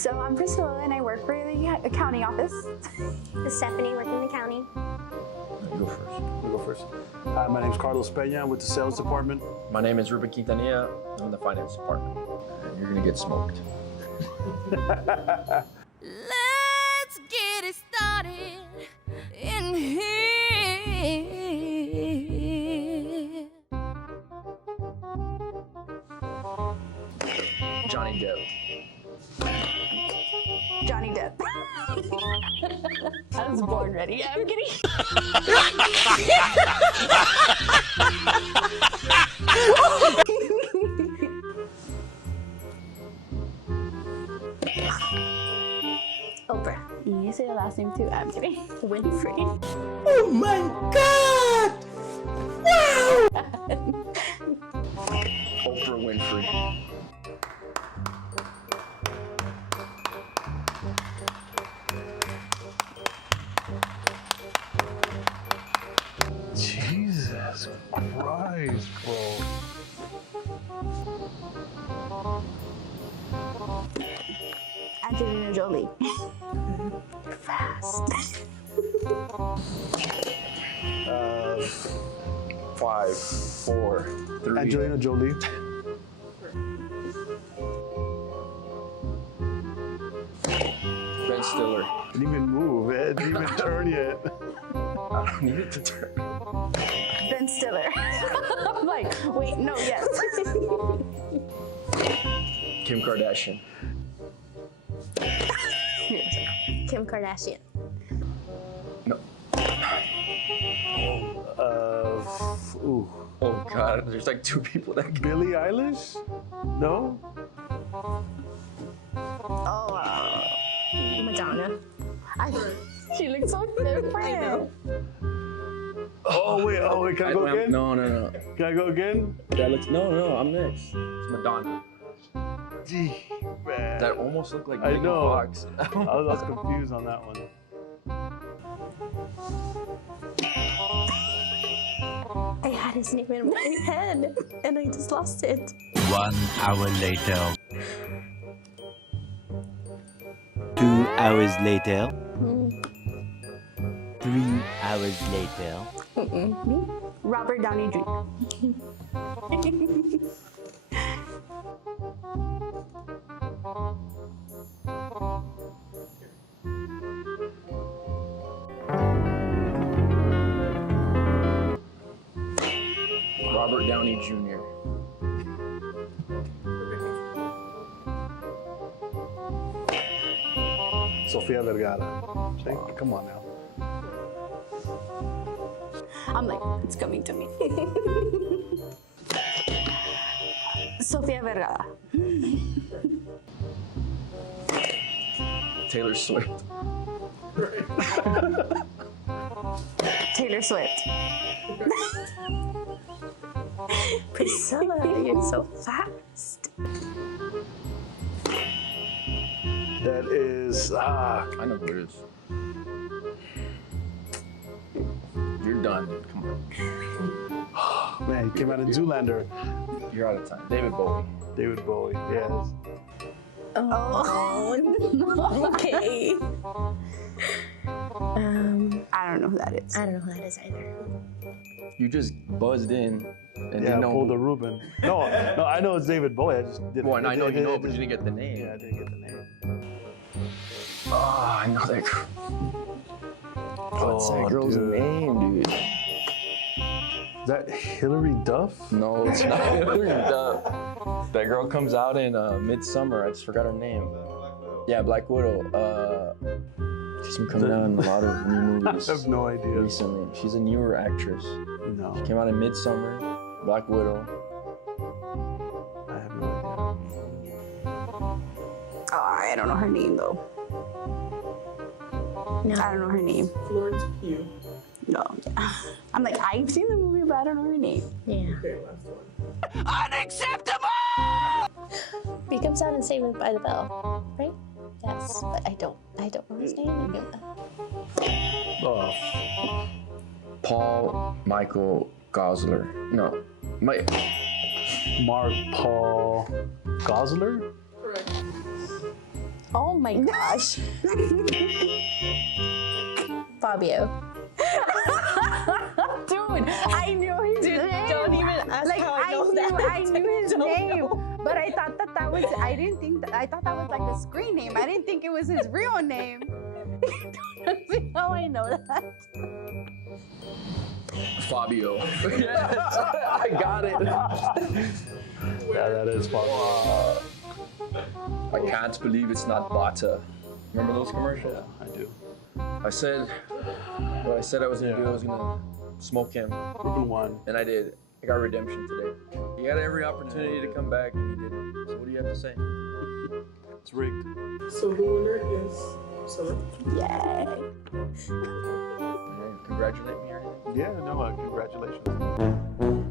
So I'm Priscilla and I work for the accounting office. This is Stephanie, working in the county. You go first. You go first. Hi, my name is Carlos Peña. I'm with the sales department. My name is Ruben Quintanilla. I'm in the finance department. And you're gonna get smoked. Let's get it started in here. Johnny Depp. Johnny Depp. I was born ready. Yeah, I'm kidding. Oprah. You say the last name too. I'm kidding. Winfrey. Oh my God! Wow! Oprah Winfrey. Jesus Christ, bro. Angelina Jolie. You're fast. 5, 4, 3. Angelina Jolie. Ben Stiller. Didn't even move. It didn't even turn yet. I don't need it to turn. Ben Stiller. I'm like, wait, no, yes. Kim Kardashian. Kim Kardashian. No. Ooh. Oh God, there's like 2 people that can. Billie Eilish? No? Oh, Madonna. she looks so different. Oh, wait, can I go again? No. Can I go again? That looks. No, I'm next. It's Madonna. Gee, man. That almost looked like I Megan know. Fox. I was confused on that one. I had his name in my head and I just lost it. 1 hour later. 2 hours later. 3 hours later. Me? Robert Downey Jr. Robert Downey Jr. Sofia Vergara. See? Come on now. I'm like, it's coming to me. Sofia Vergara. Taylor Swift. Taylor Swift. Priscilla, you're so fast. That is, I know who it is. You're done. Come on. man, he came out in Zoolander. You're out of time. David Bowie. David Bowie, yes. Oh, okay. I don't know who that is. I don't know who that is either. You just buzzed in and Yeah, didn't know. pulled the Reuben. No, I know it's David Bowie. I just didn't. Well, and I know you know, but you didn't get the name. Yeah, I didn't get the name. Oh, I know that girl. What's that girl's dude. name, dude? Is that Hilary Duff? No, it's not Hilary Duff. That girl comes out in Midsummer. I just forgot her name. Yeah, Black Widow. She's been coming out in a lot of new movies I have no idea. recently. She's a newer actress. No, She came out in Midsummer, Black Widow. I have no idea. Oh, I don't know her name though. No. I don't know her name. Florence Pugh. No. I'm like, I've seen the movie, but I don't know her name. Yeah. Okay, last one. He comes out in Saved by the Bell, right? Yes, but I don't know his name. Oh, Paul Michael Gosler. No, Mark Paul Gosler? Correct. Oh my gosh. Fabio. Dude, I knew his name. Don't even ask Like how I know that. I knew his Don't name, know. but I thought that was. I didn't think that. I thought that was like a screen name. I didn't think it was his real name. See how I know that? Fabio. Yes, I got it. Yeah, that is Fabio. I can't believe it's not Bata. Remember those commercials? Yeah, I do. I said what I said I was gonna do. I was gonna smoke him, Ruben won. and I did. I got redemption today. He had every opportunity to come back, and he didn't. So what do you have to say? It's rigged. So the winner is Summer. Yay! Congratulate me or anything? Yeah, no, congratulations.